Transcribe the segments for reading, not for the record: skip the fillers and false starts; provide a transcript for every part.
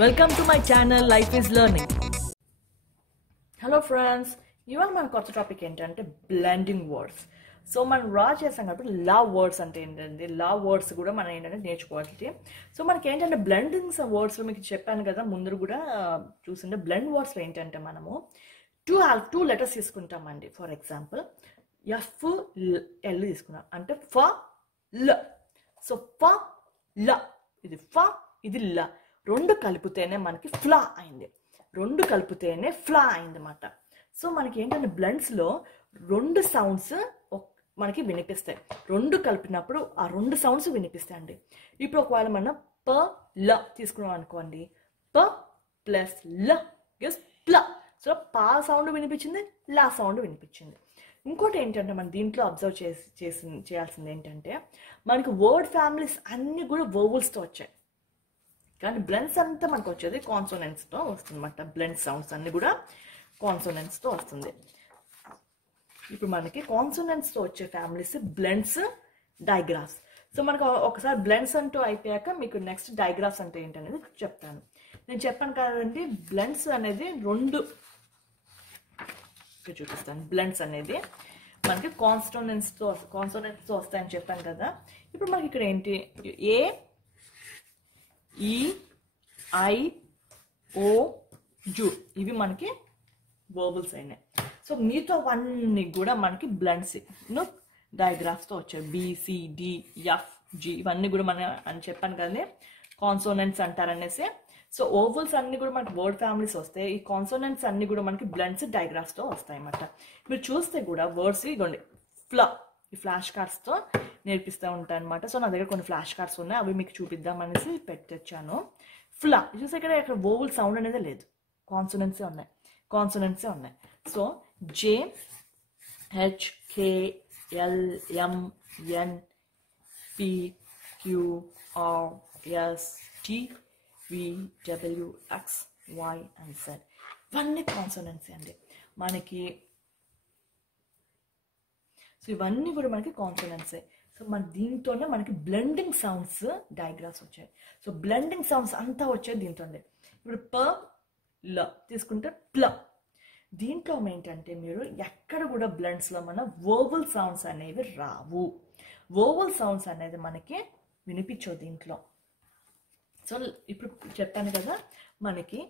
Welcome to my channel Life is Learning. Hello friends, ఇవాళ మన కొత్త టాపిక్ ఏంటంటే బ్లెండింగ్ వర్డ్స్. సో మనం రా చేసాం కాబట్టి లా వర్డ్స్ అంటే ఏంటంటే లా వర్డ్స్ కూడా మనం ఏంటంటే నేర్చుకోవాలి. సో మనకి ఏంటంటే బ్లెండింగ్స్ వర్డ్స్లో మీకు చెప్పాను కదా, ముందు కూడా చూసింటే బ్లెండ్ వర్డ్స్లో ఏంటంటే మనము టూ లెటర్స్ తీసుకుంటామండి. ఫర్ ఎగ్జాంపుల్ ఎఫ్ ఎల్ తీసుకున్నాం అంటే ఫ ల. సో ఫ ల, ఇది ఫ ఇది ల, రెండు కలిపితేనే మనకి ఫ్లా అయింది, రెండు కలిపితేనే ఫ్లా అయింది అన్నమాట. సో మనకి ఏంటంటే బ్లెండ్స్లో రెండు సౌండ్స్ మనకి వినిపిస్తాయి, రెండు కలిపినప్పుడు ఆ రెండు సౌండ్స్ వినిపిస్తాయి అండి. ఇప్పుడు ఒకవేళ మనం ప ల తీసుకున్నాం అనుకోండి, ప ప్లస్ ల ఇస్ ప్ల. సో పా సౌండ్ వినిపించింది, లా సౌండ్ వినిపించింది. ఇంకోటి ఏంటంటే మనం దీంట్లో అబ్జర్వ్ చేయాల్సింది ఏంటంటే మనకి వర్డ్ ఫ్యామిలీస్ అన్నీ కూడా వోవెల్స్తో వచ్చాయి, కానీ బ్లెండ్స్ అంతా మనకు వచ్చేది కాన్సోనెంట్స్తో వస్తుంది అన్నమాట. బ్లెండ్ సౌండ్స్ అన్నీ కూడా కాన్సోనెంట్స్తో వస్తుంది. ఇప్పుడు మనకి కాన్సోనెంట్స్తో వచ్చే ఫ్యామిలీస్ బ్లెండ్స్, డైగ్రాఫ్స్. సో మనకు ఒకసారి బ్లెండ్స్ అంటూ అయిపోయాక మీకు నెక్స్ట్ డైగ్రాఫ్స్ అంటే ఏంటనేది చెప్తాను. నేను చెప్పాను కదండి, బ్లెండ్స్ అనేది రెండు చూపిస్తాను. బ్లెండ్స్ అనేది మనకి కాన్సోనెంట్స్తో వస్తాయని చెప్పాను కదా. ఇప్పుడు మనకి ఇక్కడ ఏంటి, ఏ ఈ ఐ ఓ జు ఇవి మనకి వర్బల్స్ అయినాయి. సో మిగతా అన్నీ కూడా మనకి బ్లెండ్స్ డయాగ్రాఫ్స్తో వచ్చాయి. బిసిడి ఎఫ్ జి ఇవన్నీ కూడా మన అని చెప్పాను కదండి కాన్సోనెంట్స్ అంటారనేసి. సో ఓవల్స్ అన్ని కూడా మనకి వర్డ్ ఫ్యామిలీస్ వస్తాయి, ఈ కాన్సోనెంట్స్ అన్ని కూడా మనకి బ్లెండ్స్, డయాగ్రాఫ్స్తో వస్తాయి అన్నమాట. మీరు చూస్తే కూడా వర్డ్స్ ఇవ్వండి ఫ్లా, ఈ ఫ్లాష్ కార్డ్స్తో నేర్పిస్తూ ఉంటాయి అనమాట. సో నా దగ్గర కొన్ని ఫ్లాష్ కార్డ్స్ ఉన్నాయి, అవి మీకు చూపిద్దామనేసి పెట్టొచ్చాను. ఫ్లా చూసే ఇక్కడ ఇక్కడ వోవల్ సౌండ్ అనేది లేదు, కాన్సోనెంట్సే ఉన్నాయి. So J H K L M N P Q R S T V W X Y and Z ఇవన్నీ కాన్సోనెంట్సే అండి మనకి. సో ఇవన్నీ కూడా మనకి కాన్సోనెంట్సే. సో మన దీంతోనే మనకి బ్లెండింగ్ సౌండ్స్, డయాగ్రాఫ్స్ వచ్చాయి. సో బ్లెండింగ్ సౌండ్స్ అంతా వచ్చాయి దీంతోనే. ఇప్పుడు ప ల తీసుకుంటే ప్ల. దీంట్లో ఏంటంటే మీరు ఎక్కడ కూడా బ్లెండ్స్లో మన వోవల్ సౌండ్స్ అనేవి రావు, వోవల్ సౌండ్స్ అనేది మనకి వినిపించవు దీంట్లో. సో ఇప్పుడు చెప్పాను కదా మనకి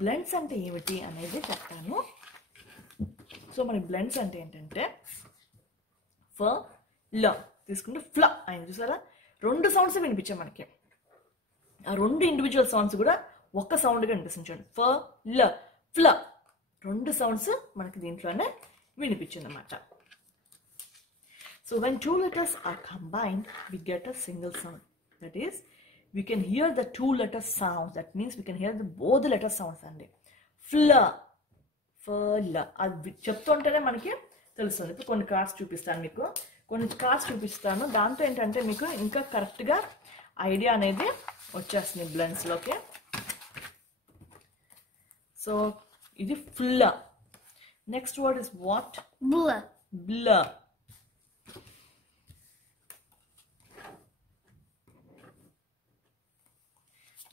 బ్లెండ్స్ అంటే ఏమిటి అనేది చెప్తాను. సో మనకి బ్లెండ్స్ అంటే ఏంటంటే ఫ ల తీసుకుంటే ఫ్లా అయింది, చూసారా రెండు సౌండ్స్ వినిపించాయి మనకి. ఆ రెండు ఇండివిజువల్ సౌండ్స్ కూడా ఒక్క సౌండ్గా వినిపిస్తుంది. చూడండి ఫ ల ఫ్లా, రెండు సౌండ్స్ మనకి దీంట్లోనే వినిపించింది అన్నమాట. So when two letters are combined we get a single sound, that is we can hear the two letter sound, that means we can hear both the letter sounds అండి. ఫ్లా ఫల అది చెప్తుంటేనే మనకి తెలుస్తుంది. ఇప్పుడు కొన్ని కార్డ్స్ చూపిస్తాను మీకు, దాంతో ఏంటంటే మీకు ఇంకా కరెక్ట్గా ఐడియా అనేది వచ్చేస్తుంది బ్లెండ్స్లోకి. సో ఇది ఫ్లా. నెక్స్ట్ వర్డ్ ఇస్ వాట్, బ్ల. బ్ల.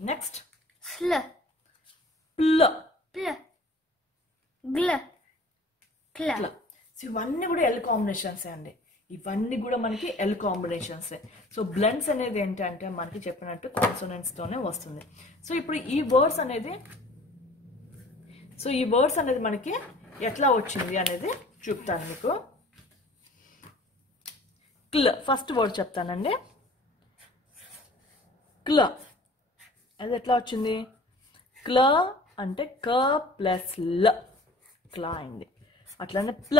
నెక్స్ట్ స్ల, ప్ల. ప్ల, గ్ల, క్ల. సో ఇవన్నీ కూడా ఎల్ కాంబినేషన్సే అండి, ఇవన్నీ కూడా మనకి ఎల్ కాంబినేషన్సే. సో బ్లెండ్స్ అనేది ఏంటంటే మనకి చెప్పినట్టు కాన్సోనెంట్స్తోనే వస్తుంది. సో ఇప్పుడు ఈ వర్డ్స్ అనేది మనకి ఎట్లా వచ్చింది అనేది చెప్తాను మీకు. క్ల ఫస్ట్ వర్డ్ చెప్తానండి. క్ల అది ఎట్లా వచ్చింది, క్ల అంటే క ప్లస్ ల, క్లా అయింది. అట్లానే ప్ల,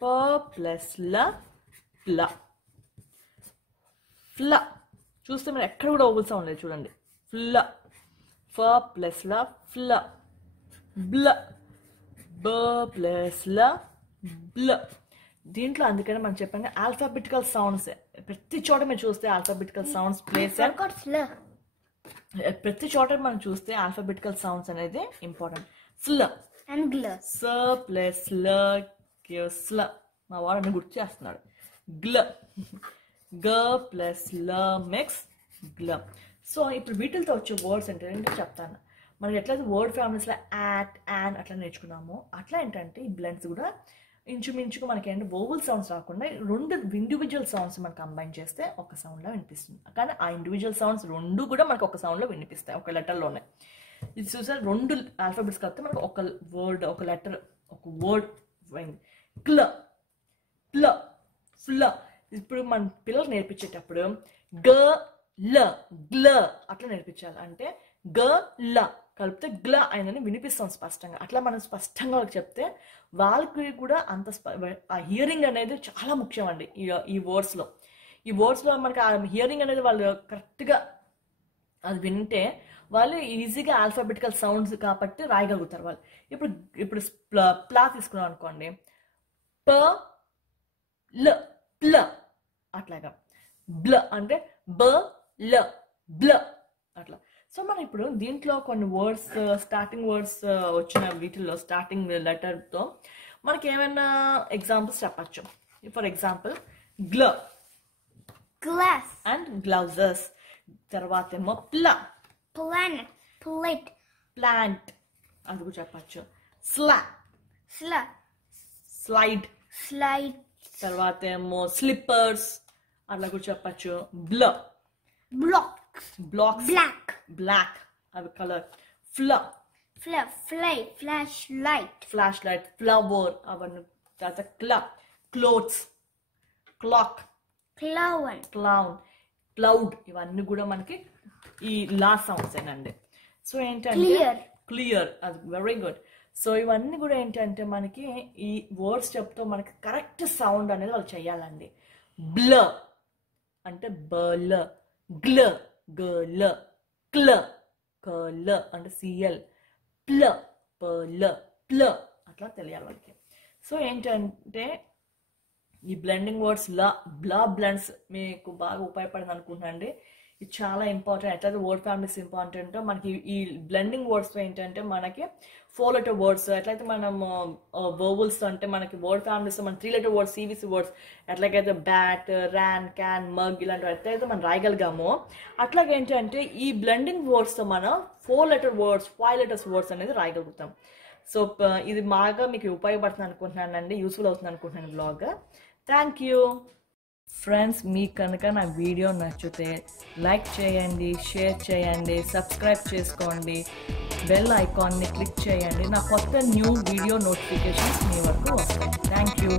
ప ప్లస్ ల ప్ల. ఫ్ల చూస్తే మీరు ఎక్కడ కూడా ఓవల్ సౌండ్ లేదు, చూడండి ఫ్ల. ఫ ప్లస్ ల ఫ్ల. బ్ల, బ ప్లస్ ల బ్ల. దీంట్లో అందుకని మనం చెప్పండి ఆల్ఫాబెటికల్ సౌండ్స్ ప్రతి చోట మీరు చూస్తే ఆల్ఫాబెటికల్ సౌండ్స్ ప్లేస్, ప్రతి చోట మనం చూస్తే ఆల్ఫాబెటికల్ సౌండ్స్ అనేది ఇంపార్టెంట్. స్ల అండ్ గ్ల, స ప్లస్ ల స్ల, మా వాడని గుర్తు చేస్తున్నాడు. గ్ల, గ ప్లస్ ల మిక్స్ గ్ల. సో ఇప్పుడు వీటితో వచ్చే వర్డ్స్ ఏంటంటే చెప్తాను. మనకి ఎట్లయితే వర్డ్ ఫ్యామిలీస్లో యాట్, యాన్ అట్లా నేర్చుకున్నామో అట్లా ఏంటంటే ఈ బ్లెండ్స్ కూడా ఇంచుమించుకు మనకి ఏంటంటే వోవల్ సౌండ్స్ రాకుండా 2 ఇండివిజువల్ సౌండ్స్ మనం కంబైన్ చేస్తే ఒక సౌండ్లో వినిపిస్తుంది. కానీ ఆ ఇండివిజువల్ సౌండ్స్ 2 కూడా మనకు ఒక సౌండ్లో వినిపిస్తాయి, ఒక లెటర్లోనే. ఇది చూసారు 2 ఆల్ఫాబెట్స్ కలిపితే మనకు ఒక వర్డ్, ఒక లెటర్, ఒక వర్డ్ అయింది. క్ల, ప్ల, ఫ్ల. ఇప్పుడు మన పిల్లలు నేర్పించేటప్పుడు గ, ల, గ్ల అట్లా నేర్పించాలి. అంటే గ, ల కలిపితే గ్ల అయిందని వినిపిస్తాం స్పష్టంగా. అట్లా మనం స్పష్టంగా వాళ్ళకి చెప్తే వాళ్ళకి కూడా అంత ఆ హియరింగ్ అనేది చాలా ముఖ్యం అండి. ఈ వర్డ్స్లో మనకి ఆ హియరింగ్ అనేది వాళ్ళు కరెక్ట్గా అది వింటే వాళ్ళు ఈజీగా ఆల్ఫాబెటికల్ సౌండ్స్ కాబట్టి రాయగలుగుతారు వాళ్ళు. ఇప్పుడు ప్లా తీసుకున్నాం అనుకోండి, ప, ల, ప్ల అట్లాగా. బ్ల అంటే బ, ల, బ్ల అట్లా. సో మనం ఇప్పుడు దీంట్లో కొన్ని వర్డ్స్, స్టార్టింగ్ వర్డ్స్ వచ్చిన వీటిల్లో స్టార్టింగ్ లెటర్తో మనకి ఏమైనా ఎగ్జాంపుల్స్ చెప్పచ్చు. ఫర్ ఎగ్జాంపుల్ గ్ల, glass, అండ్ గ్లౌజెస్. తర్వాత ఏమో ప్ల, planet, plate, ప్లాంట్ అది కూడా చెప్పచ్చు. స్లా, slug, స్లైడ్. slide, తర్వాత ఏమో స్లిప్పర్స్ అట్లా కూడా చెప్పచ్చు. బ్ల, blocks, బ్లాక్స్, black, బ్లాక్ అవి కలర్. ఫ్ల, fluff, fly, flashlight, flashlight, flower అవన్నీ. తర్వాత clothes, clock, clown, clown, cloud ఇవన్నీ కూడా మనకి ఈ లా సౌండ్స్ ఏనండి. సో ఏంటంటే Clear. క్లియర్, అది వెరీ గుడ్. సో ఇవన్నీ కూడా ఏంటంటే మనకి ఈ వర్డ్స్ చెప్తూ మనకి కరెక్ట్ సౌండ్ అనేది వాళ్ళు చెయ్యాలండి. బ్ల అంటే బల, గ్ల గల, క్ల కల అంటే సిఎల్, ప్ల పల, ప్ల అట్లా తెలియాలి వాళ్ళకి. సో ఏంటంటే ఈ బ్లెండింగ్ వర్డ్స్ బ్లా బ్లెండ్స్ మీకు బాగా ఉపయోగపడింది అనుకుంటున్నాను అండి. ఇది చాలా ఇంపార్టెంట్. ఎట్లయితే వర్డ్ ఫ్యామిలీస్ ఇంపార్టెంట్, మనకి ఈ బ్లెండింగ్ వర్డ్స్ ఏంటంటే మనకి 4 letter వర్డ్స్, ఎట్లయితే మనం వర్బల్స్ అంటే మనకి వర్డ్ ఫ్యామిలీస్ మన 3 letter వర్డ్స్, సివిసి వర్డ్స్ ఎట్లాగైతే బ్యాట్, ర్యాన్, క్యాన్, మగ్ ఇలాంటివి ఎట్లయితే మనం రాయగలిగామో అట్లాగే ఏంటంటే ఈ బ్లెండింగ్ వర్డ్స్తో మనం 4 letter వర్డ్స్, 5 letters వర్డ్స్ అనేది రాయగలుగుతాం. సో ఇది బాగా మీకు ఉపయోగపడుతుంది అనుకుంటున్నానండి, యూస్ఫుల్ అవుతుంది అనుకుంటున్నాను బ్లాగ్. Thank you friends. మీకు కనుక నా వీడియో నచ్చితే లైక్ చేయండి, షేర్ చేయండి, సబ్స్క్రైబ్ చేసుకోండి, బెల్ ఐకాన్ని క్లిక్ చేయండి. నా కొత్త న్యూ వీడియో నోటిఫికేషన్స్ మీ వరకు వస్తాయి. Thank you.